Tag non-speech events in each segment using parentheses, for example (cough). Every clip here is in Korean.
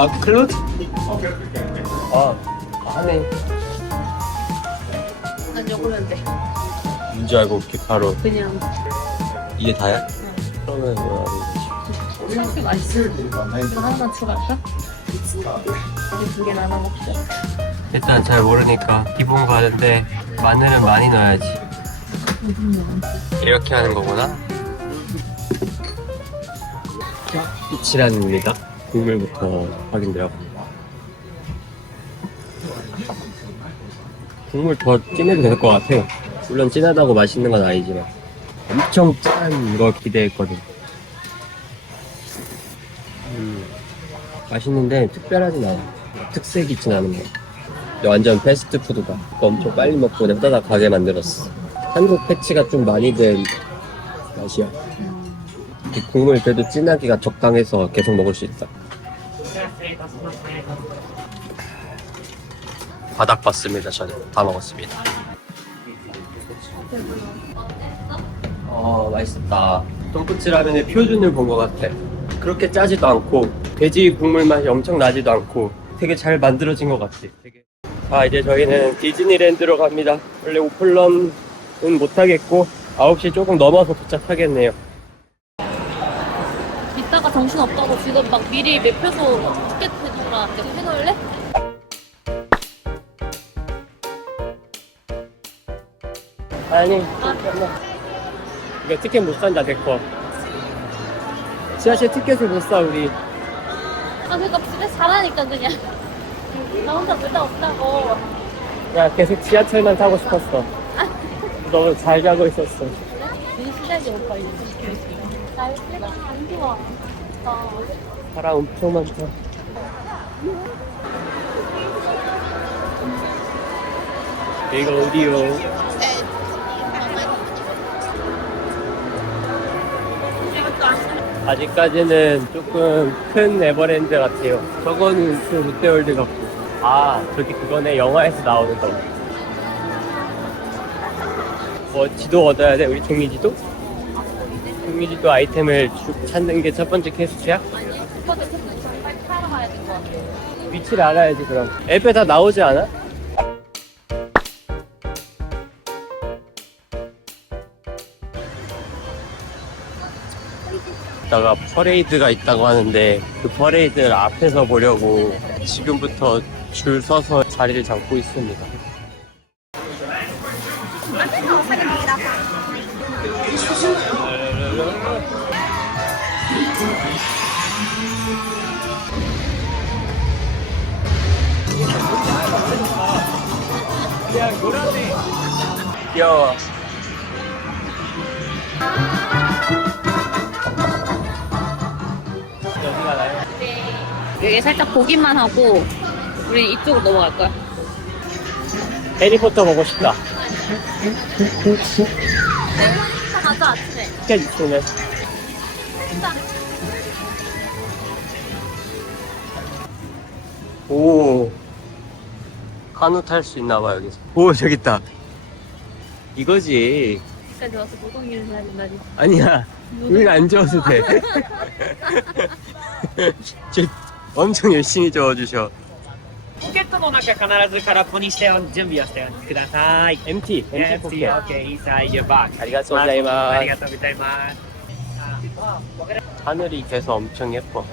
아 클로즈? 아 하네. 난 요거면 돼. 뭔지 알고 이렇게 바로 그냥 이게 다야? 그러면 뭐야? 이렇게 맛있어. 이거 하나만 추가할까? 우리 두 개나 하나 먹자. 일단 잘 모르니까 기본 가는데 마늘은 많이 넣어야지. 이렇게 하는 거구나. 이치란입니다. 국물부터 확인돼요. 국물 더 진해도 될 것 같아요. 물론 진하다고 맛있는 건 아니지만 엄청 짠 거 기대했거든. 음, 맛있는데 특별하진 않아. 특색이 있진 않은 거. 완전 패스트푸드다. 이거 엄청 빨리 먹고 따다 가게 만들었어. 한국 패치가 좀 많이 된 맛이야. 이 국물 그래도 진하기가 적당해서 계속 먹을 수 있다. 바닥 봤습니다. 저는 다 먹었습니다. 어 맛있었다. 돈코츠 라면의 표준을 본 것 같아. 그렇게 짜지도 않고 돼지 국물 맛이 엄청 나지도 않고 되게 잘 만들어진 것 같아. 되게. 아 이제 저희는 디즈니랜드로 갑니다. 원래 오픈런은 못하겠고 9시 조금 넘어서 도착하겠네요. 이따가 정신 없다고 지금 막 미리 매표소 티켓 해주라 계속 해놓을래? 아니 잠깐만. 이거 티켓 못 산다 데커. 지하철 티켓을 못 사 우리. 아 그러니까 집에서 잘하니까 그냥 (laughs) 나 혼자 놀다 없다고 야 계속 지하철만 타고 싶었어. 너무 잘 자고 있었어. 되게 신나게 오빠 이제 날씨가 안 좋아 아, 사람 엄청 많다. 여기가 어디요? 아직까지는 조금 큰 에버랜드 같아요. 저거는 그 롯데월드 같고. 아, 저기 그거네. 영화에서 나오는 거. 뭐, 지도 얻어야 돼? 우리 종이지도? 종이지도 아이템을 쭉 찾는 게 첫 번째 퀘스트야? 아니 오빠들 텐트 정말 타러 가야 될 것 같아 위치를 알아야지 그럼 앱에 다 나오지 않아? 이따가 퍼레이드가 있다고 하는데 그 퍼레이드 앞에서 보려고 지금부터 줄 서서 자리를 잡고 있습니다. 귀여워. 여기가 나요? 여기 살짝 보기만 하고 우리 이쪽으로 넘어갈 거야 해리포터 보고 싶다. 가자 아침에 티켓 있으면. 오. 카누 탈 수 있나 봐 여기서. 오 저기 있다. 이거지. 여기까지 와서 노동일을 해야 된다니. 아니야. 여기 앉아도 돼. (laughs) 쟤 엄청 열심히 지워주셔. ポケットの中必ず空っぽにして準備をしてください。MT, MT okay, inside your bag. 아리가또 고자이마스. 하늘이 계속 엄청 예뻐.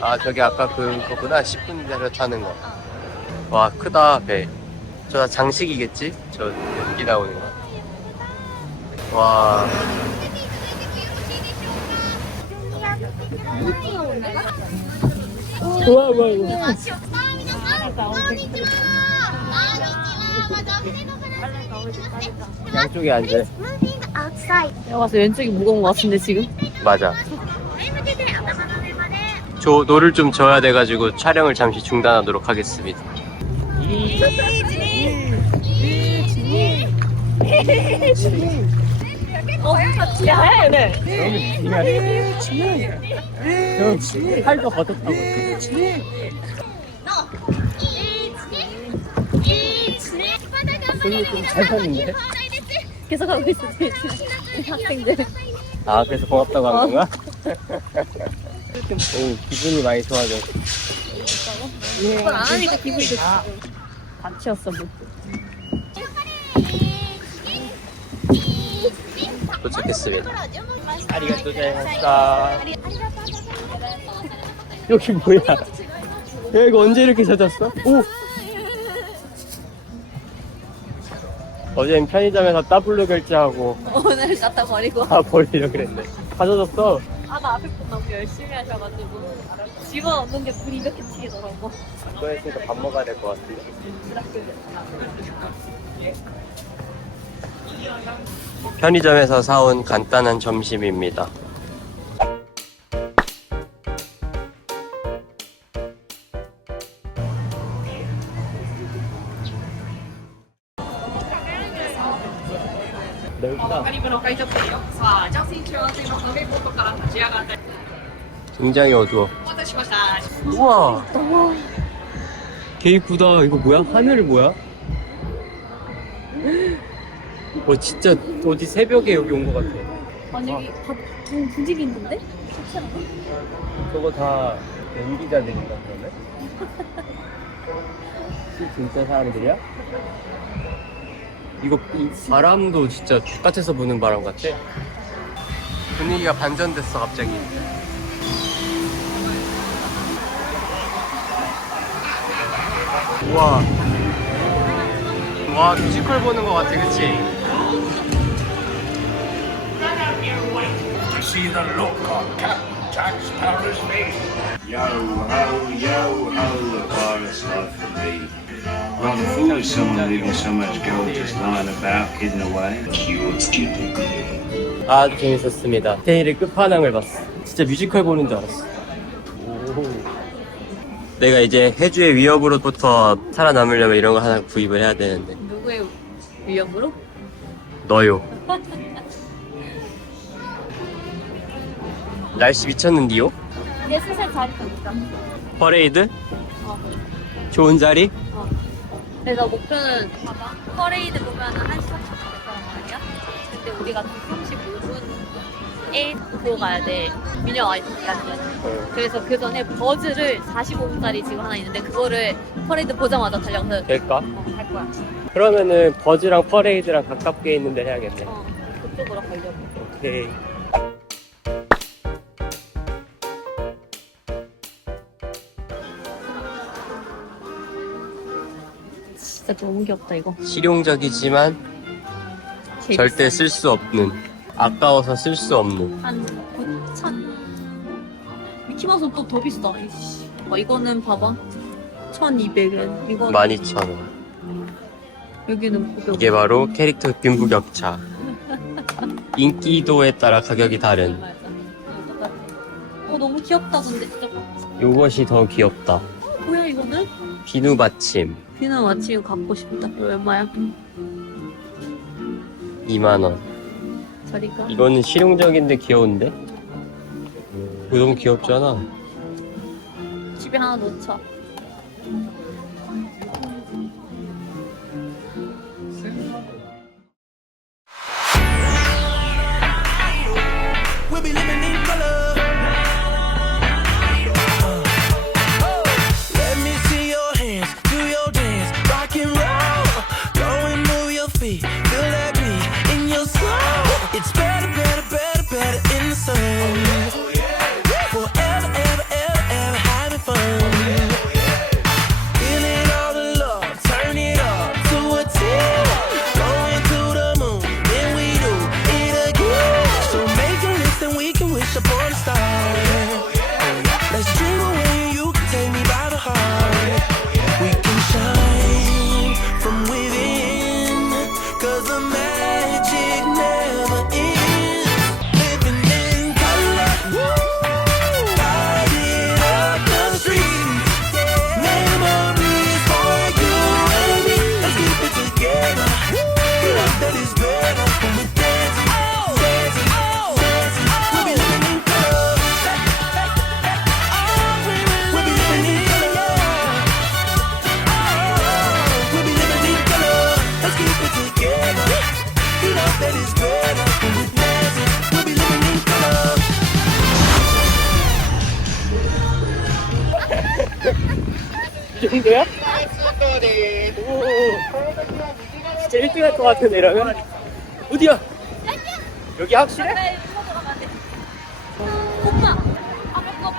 아, 저기 아까 그거구나. 10분 내로 타는 거. 와, 크다, 배. 저 다 장식이겠지? 저 연기 나오는 거. 와. 우와, 우와, 우와. 양쪽에 앉아. 내가 봐서 왼쪽이 무거운 것 같은데 지금 맞아. 저 노를 좀 져야 돼가지고 촬영을 잠시 중단하도록 하겠습니다. 어해 그래 형, 팔도 버텼다고. 손이 좀잘 섰는데? 계속 하고 있어 지금 학생들 아, 그래서 고맙다고 한 어. 건가? 오, 기분이 많이 좋아져. 그걸 안 하니까 기분이 좋지. 같이였어 뭐. 도착했습니다. 아리가또 자이마스다. 여기 뭐야? 야 이거 언제 이렇게 찾았어? 오! 어제는 편의점에서 더블로 결제하고 오늘 갖다 버리고. 다 버리려 그랬네. 가져졌어. 아, 나 앞에 분 너무 열심히 하셔가지고. 집어 얻는데 불이 이렇게 튀더라고. 이거 했으니까 밥 먹어야 될 것 같은데. 편의점에서 사온 간단한 점심입니다. 굉장히 어두워. 우와. 개 이쁘다. 이거 뭐야? 하늘이 뭐야? 어 진짜 어디 새벽에 여기 온 것 같아. 아니, 여기 다 부- 부직 있는데? 저거 다 연기자들인가 그러면? (laughs) 진짜 사람들이야? 이거 이 바람도 진짜 바깥에서 부는 바람 같아. 분위기가 반전됐어 갑자기. 우와. 와 뮤지컬 보는 것 같아, 그치? The look on Captain Jack Sparrow's face. Yo ho, yo ho, the pirate's life for me. We know someone leaving so much gold just lying about, hidden away, cured stupid. 아주 재밌었습니다. 테일의 끝판왕을 봤어. 진짜 뮤지컬 보는 줄 알았어. 내가 이제 해주의 위협으로부터 살아남으려면 이런 거 하나 구입을 해야 되는데. 누구의 위협으로? 너요. 날씨 미쳤는디요? 이제 슬슬 자리 갑니다. 퍼레이드? 어. 좋은 자리? 어. 그래서 목표는 봐봐. 퍼레이드 보면은 1시 30분이란 말이야. 근데 우리가 35분에 보고 가야 돼. 미녀 아이스까지. 그래서 그 전에 버즈를 45분짜리 지금 하나 있는데 그거를 퍼레이드 보자마자 달려가서 될까? 어, 갈 거야. 그러면은 버즈랑 퍼레이드랑 가깝게 있는 데 해야겠네. 어, 그쪽으로 가려고. 오케이. 진짜 너무 귀엽다 이거. 실용적이지만 절대 쓸 수 없는. 아까워서 쓸 수 없는. 한 9천. 미키마우스 또 더 비싸. 이씨. 어, 이거는 봐봐. 1,200엔. 이거 12,000원. 여기는 900원. 이게 바로 캐릭터 빈부격차. 인기도에 따라 가격이 다른. 어 너무 귀엽다 근데 진짜. 요것이 더 귀엽다. 뭐야 이거는? 비누 받침 비는 마침 갖고 싶다. 이거 얼마야? 2만원. 저리가. 이거는 실용적인데 귀여운데? 이거 너무 귀엽잖아. 집에 하나 놓자. 것 같은데 이러면 어디야? 여기 확실해? 네, 이거 들어가면 돼. 오빠, 아, 이거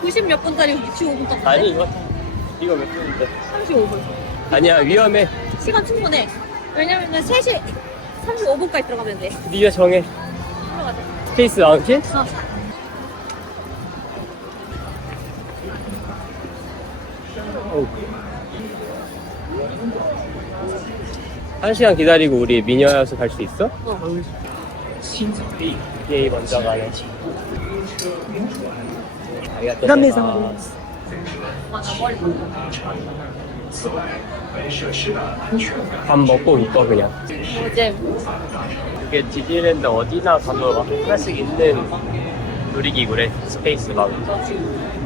190 몇 분짜리 65분 떴는데? 아니 이거 이거 몇 분인데 35분. 아니야 위험해 시간 충분해. 왜냐면은 3시 35분까지 들어가면 돼. 네가 정해 들어가자. 스페이스 마운틴? 어. 한 시간 기다리고 우리 미녀여서 갈수 있어? 어. 예의 먼저. 아리가또 맞아, 머리. 밥 먹고 있어 그냥. 어제 이게 디즈니랜드 어디나 가도 하나씩 있는 놀이기구래. 스페이스 마운틴.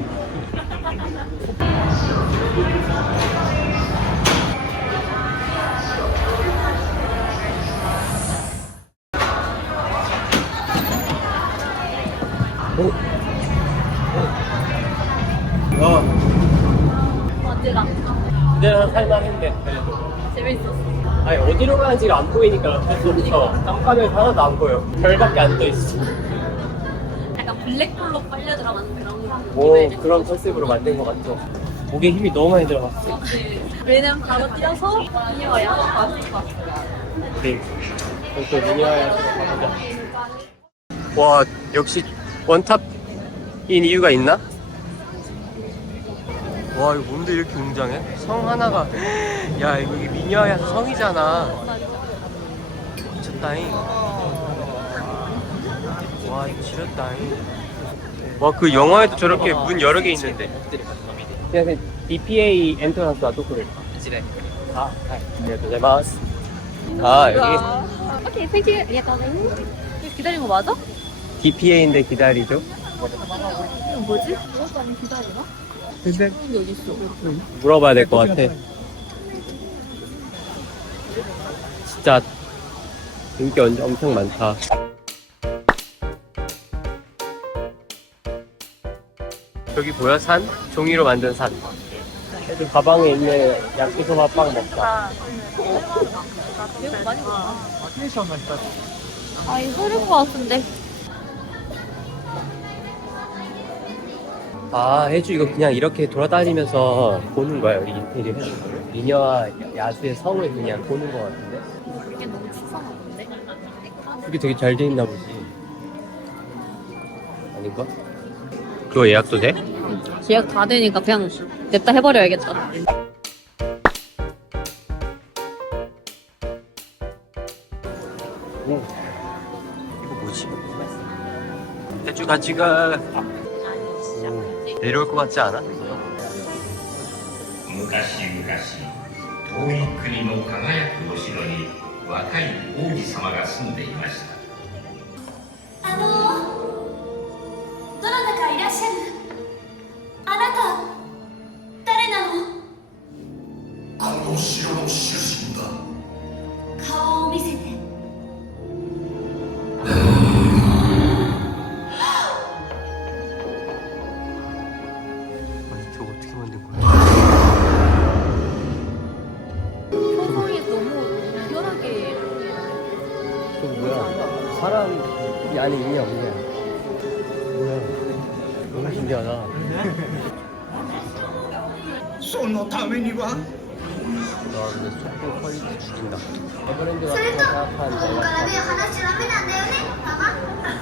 가는지가 안 보이니까 어쩔 수 없어. 깜깜해서 하나도 안 보여. 별밖에 안 떠 있어. 약간 블랙홀로 빨려 들어가는 그런 오 그런 컨셉으로 만든 것 같죠. 목에 힘이 너무 많이 들어갔어. 왜냐면 바로 뛰어서 미녀야 봤을 것 같아. 네. 또 미니어야 가보자. 와 역시 원탑인 이유가 있나? 와 이거 뭔데 이렇게 웅장해? 성 하나가 (gasps) 야 이거 이게 미니어야 성이잖아. 미쳤다잉. 와 이거 지렸다잉. 와 그 영화에도 저렇게 문 여러 개 있는데. 그냥 DPA 엔터런스와 또그를 아, 네. 안녕하세요. 아 여기 오케이, 땡큐. 기다린 거 맞아? DPA인데 기다리죠? 이거 뭐지? 이것도 아니 기다리나? 근데 어디 있어? 물어봐야 될 것 같아. 진짜 인기 엄- 엄청 많다. 여기 보여 산? 종이로 만든 산. 애들 가방에 있는 야끼소바 빵 먹자. 매운 거 많이 먹어. 아, 이거 흐른 거 같은데. 아 해주 이거 그냥 이렇게 돌아다니면서 보는 거야 여기 인테리어. 미녀와 야수의 성을 그냥 보는 것 같은데. 이게 너무 치사한데? 그게 되게 잘 돼 있나 보지. 아닌가? 그거 예약도 돼? 예약 다 되니까 그냥 냅다 해버려야겠다. 오. 이거 뭐지? 대충 같이 가. 오. 내려올 것 같지 않아? 昔々遠い国の輝くお城に 若い王子様が住んでいました。 そのためには 와 근데 속도 퀄리티 죽인다. 에버랜드 같은 거 생각한 ここ 내가 から目を離しちゃダメなんだよねママ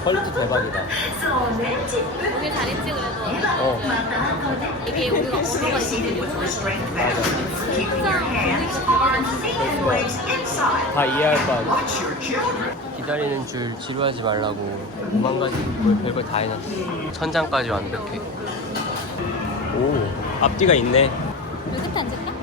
퀄리티 대박이다. そうねチップ 우리 잘했지, 그래도. 어. また後で 이게 우리가 오토바이 시키는 거잖아. keep your hands on safe place inside 다 이해할 거 아니야. Watch your children 기다리는 줄 지루하지 말라고 오만 가지 뭘 별걸 다 해놨어. 천장까지 완벽해. 오, 앞뒤가 있네. 앉을까?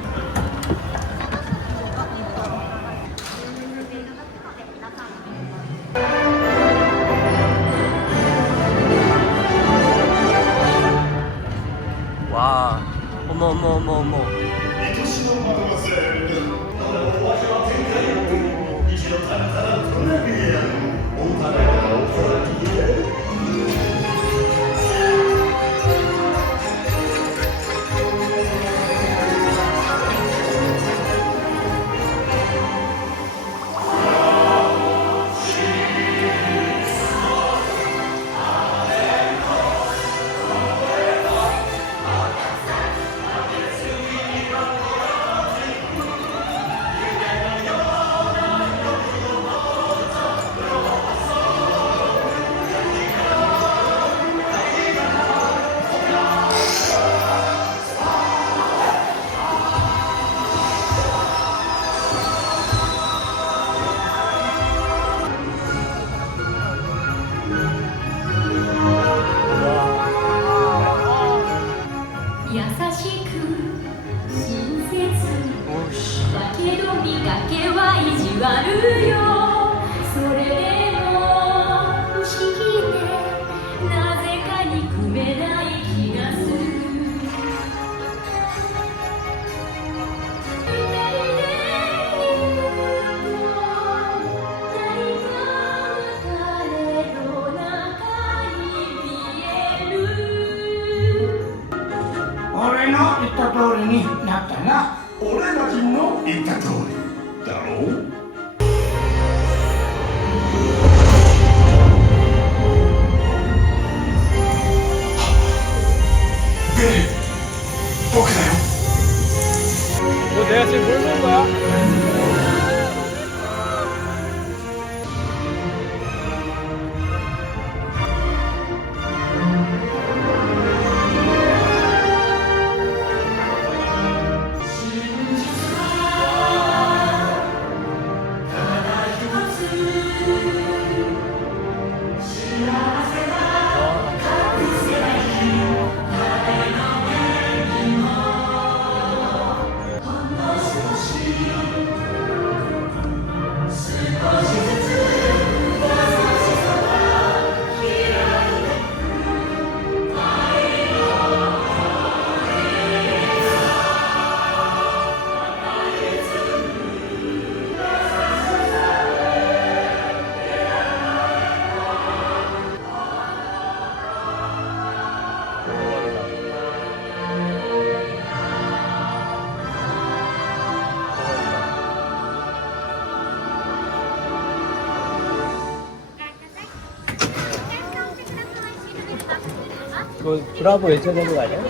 이거 브라보 외쳐야 되는 거 아니야?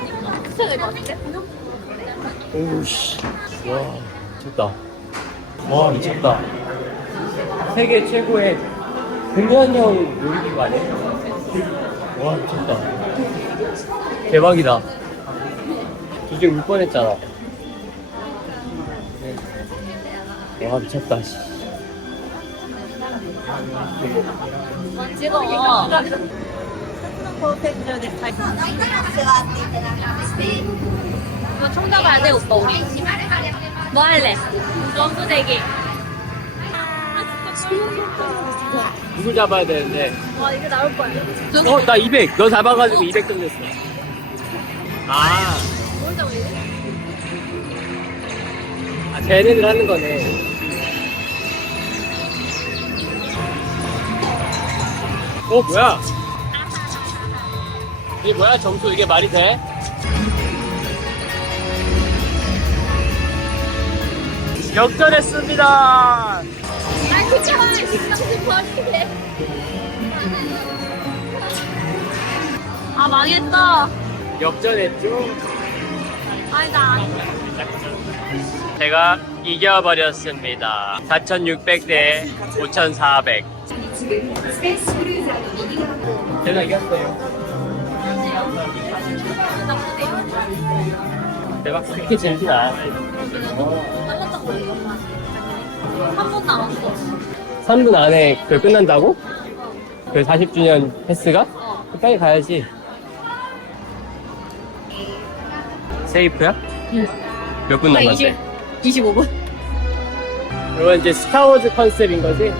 진짜 될것 같은데? 오우씨. 와, 미쳤다. 와, 미쳤다. 세계 최고의 금연형 놀이기구 아니야? 와, 미쳤다. 대박이다. 조직 울 뻔했잖아. 와, 미쳤다. 씨. 이거 총 잡아야 돼, 오빠, 우리. 뭐 할래? 점프 대기. 누굴 잡아야 되는데. 와, 이게 나올 거야. 어, 나 200. 너 잡아가지고 200점 됐어. 아, 뭘 돼? 아 쟤네들 하는 거네. 어, 뭐야? 이게 뭐야? 점수 이게 말이 돼? 역전했습니다. 아, 그쵸. 식당집 버리게. 아, 망했다. 역전했죠? 아니다. 제가 이겨버렸습니다. 4,600 대 5,400. 제가 이겼어요. 대박 그렇게 재밌진 않았어요. 빨랐다고 그래요. 한번 남았어. 3분 안에 그 끝난다고? 그 40주년 패스가? 어. 빨리 가야지. 세이프야? 응. 몇 분 남았대? 25분. 이건 이제 스타워즈 컨셉인 거지?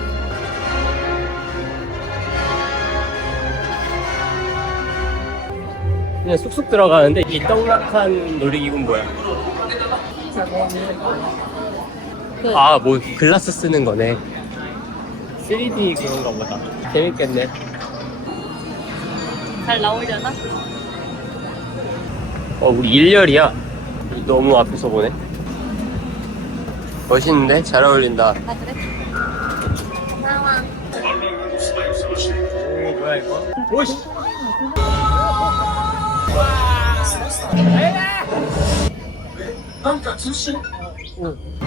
그냥 쑥쑥 들어가는데 이 떡락한 놀이기구는 뭐야? 그, 아, 뭐 글라스 쓰는 거네. 3D 그런가 보다. 재밌겠네. 잘 나오려나? 어, 우리 일렬이야. 너무 앞에서 보네. 멋있는데? 잘 어울린다. 아, 그래? 상황. 오, 뭐야 이거? 오씨.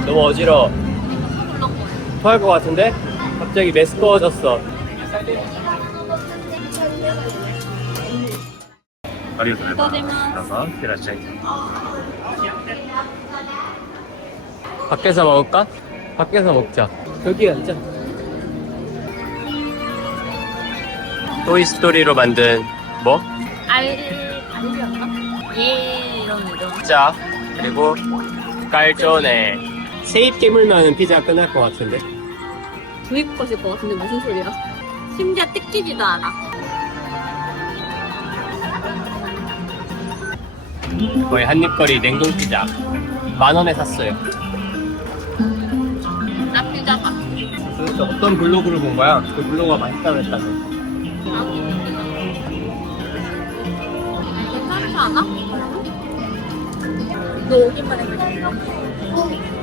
너무 어지러워. 토할 것 같은데? 갑자기 메스꺼워졌어. 밖에서 먹을까? 밖에서 먹자. 여기 앉자. 토이스토리로 만든 뭐? 알, 알이었나? 예, 이런, 이런. 자 그리고 깔조네 세입 깨물면 피자 끝날 것 같은데 두입 것일 것 같은데 무슨 소리야? 심지어 뜯기지도 않아. 거의 한입거리 냉동 피자 만 원에 샀어요 않아. 도대체 어떤 블로그를 본 거야? 그 블로그가 맛있다고 했다고 괜 않아? 너 이거 오기만 해가지고.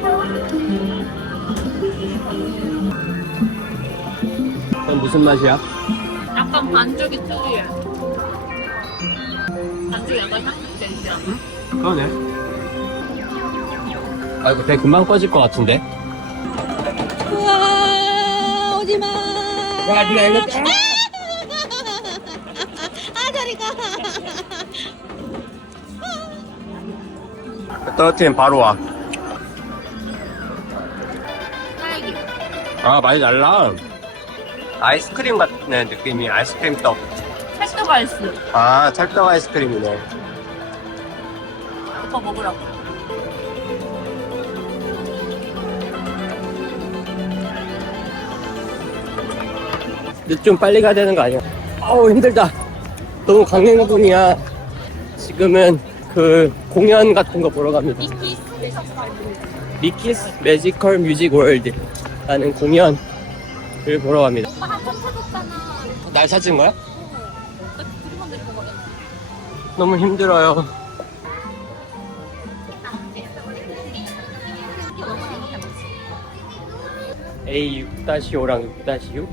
그럼 무슨 맛이야? 약간 반죽이 특이해. 반죽 약간 향이 되지 않아? 그러네. 아, 이거 되게 금방 꺼질 것 같은데? 우와, 오지마. 야, 니가 이거 짜! 아, 저리 가. 떨어뜨리면 바로 와. 딸기. 아, 많이 달라. 아이스크림 같은 느낌이 아이스크림 떡. 찰떡 아이스. 아, 찰떡 아이스크림이네. 오빠 먹으라고. 근데 좀 빨리 가야 되는 거 아니야? 아우, 힘들다. 너무 강행군이야. 지금은 그 공연 같은 거 보러 갑니다. 미키 미키스 매지컬 뮤직 월드 라는 공연을 보러 갑니다. 오빠 한참 터졌잖아. 날 찾은 거야? 너무 힘들어요. A 6-5랑 6-6?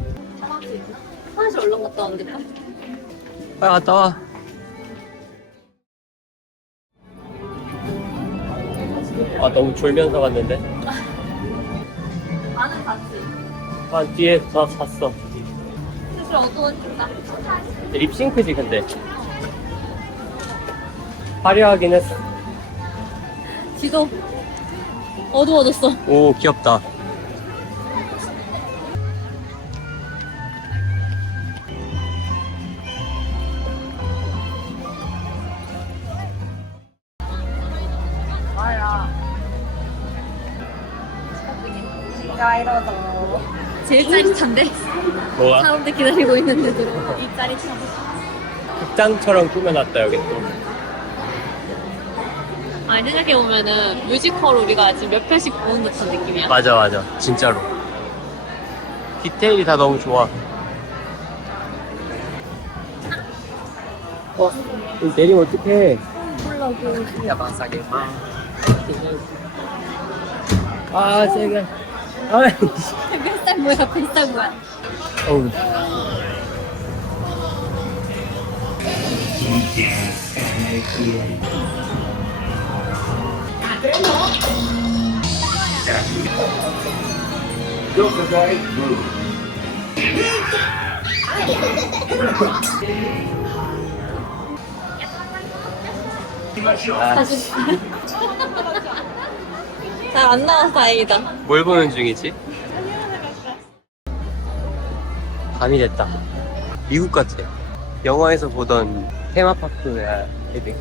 화장실 얼른 갔다 왔는데. 빨리 갔다 와. 아, 너무 졸면서 갔는데. 나는 같이. 아, 뒤에 다 잤어. 슬슬 어두워진다. 립싱크지, 근데. 화려하긴 했어. 지도 어두워졌어. 오, 귀엽다. 제일 짜릿한데? 뭐가? 사람들 기다리고 있는데도 이 짜릿함. 극장처럼 꾸며놨다, 여기 또. 아니 생각해보면은 뮤지컬 우리가 지금 몇 편씩 보는 듯한 느낌이야. 맞아, 맞아. 진짜로. 디테일이 다 너무 좋아. 어, 내리면 어떡해. 아, 제가. 아, 뱃살 뭐야 뱃살 뭐야. 어우. 다시. 잘 안 나와서 다행이다. 뭘 보는 중이지? 밤이 됐다. 미국 같아. 영화에서 보던 테마파크의 느낌.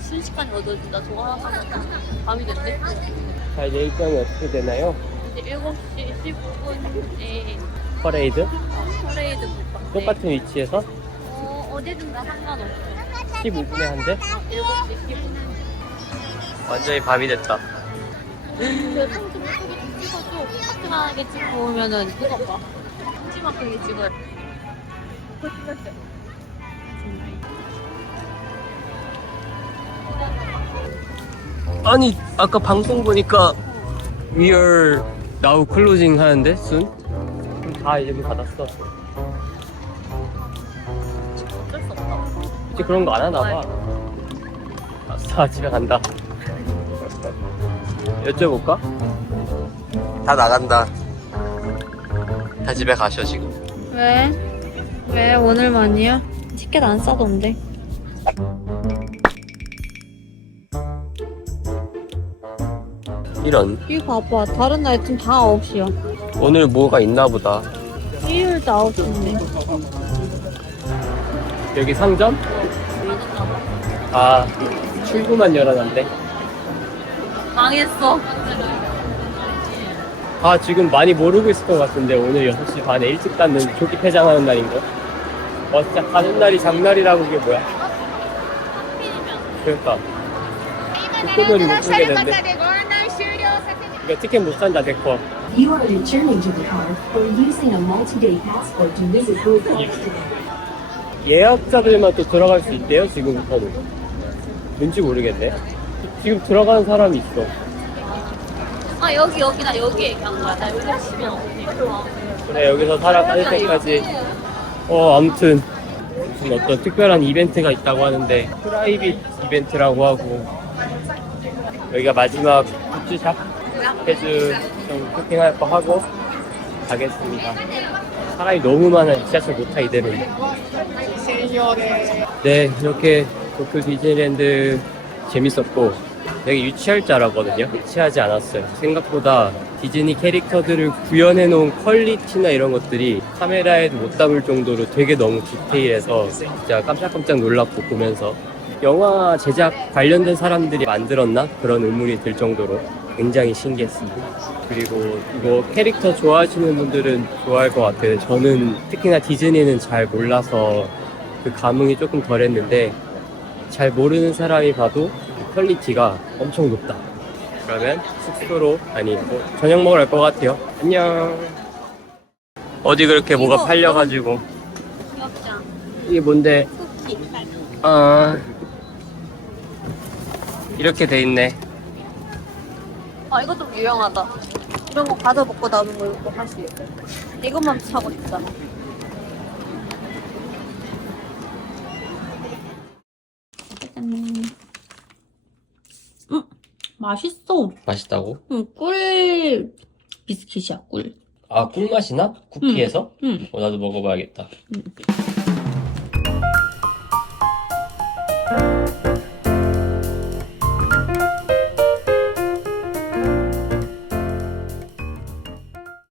순식간에 어두워진다. 저거 하나 사면 밤이 됐네. 자, 이제 일정이 어떻게 되나요? 이제 7시 15분에 퍼레이드? 퍼레이드 볼 건데. 똑같은 위치에서 어, 어디든 다 상관없어. 15분에 한 대? 7시 15분. 완전히 밤이 됐다. 근데 좀좀 예쁘게 좀 찍어줘. 파트나게 찍고 오면은 그거 봐. 큼지막하게 찍어야 돼. 아니, 아까 방송 보니까 are now closing 하는데, soon? 다 이제 문 닫았어. 어쩔 수 없다. 이제 그런 거 안 하나 봐. 아싸, 집에 간다. 여쭤볼까? 다 나간다. 다 집에 가셔, 지금. 왜? 왜 오늘만이야? 티켓 안 싸던데. 이런. 이거 봐봐. 다른 날쯤 다 9시야. 오늘 뭐가 있나 보다. 일요일도 9시인데. 여기 상점? 아, 출구만 열어놨네. 망했어. 아, 지금 많이 모르고 있을 것 같은데, 오늘 6시 반에 일찍 닫는 조기 폐장하는 날인 거. 어, 진짜 가는 날이 장날이라고 그게 뭐야? 그러니까. 국도놀이 못 보게 된대. 이거 티켓 못 산다, 내거. You are returning to the park or using a multi-day passport to visit both parks today. 예약자들만 또 들어갈 수 있대요, 지금부터는. 왠지 모르겠네. 지금 들어가는 사람이 있어. 아 여기 여기 나 여기 얘기한 거야. 나 여기 치면 어디? 그래 여기서 사람 빠질 때까지. 어 아무튼 무슨 어떤 특별한 이벤트가 있다고 하는데 프라이빗 이벤트라고 하고 여기가 마지막 굿즈샵 해주 좀 쇼핑할 거 하고 가겠습니다. 사람이 너무 많아 지하철 못 타 이대로는. 네 이렇게 도쿄 디즈니랜드 재밌었고 되게 유치할 줄 알았거든요. 유치하지 않았어요. 생각보다 디즈니 캐릭터들을 구현해 놓은 퀄리티나 이런 것들이 카메라에도 못 담을 정도로 되게 너무 디테일해서 진짜 깜짝깜짝 놀랐고 보면서 영화 제작 관련된 사람들이 만들었나 그런 의문이 들 정도로 굉장히 신기했습니다. 그리고 이거 캐릭터 좋아하시는 분들은 좋아할 것 같아요. 저는 특히나 디즈니는 잘 몰라서 그 감흥이 조금 덜했는데 잘 모르는 사람이 봐도 그 퀄리티가 엄청 높다. 그러면 숙소로 아니 뭐 저녁 먹으러 갈 것 같아요. 안녕. 어디 그렇게 뭐가 이거 팔려가지고 않아? 이게 뭔데? 쿠키. 아 이렇게 돼 있네. 아 이거 좀 유용하다. 이런 거 과자 먹고 남은 거 이거 할수 있어. 이것만 사고 싶다. 음, 맛있어. 맛있다고? 응, 꿀 비스킷이야, 꿀. 아 꿀맛이 나? 쿠키에서? 응. 어, 나도 먹어봐야겠다. 응.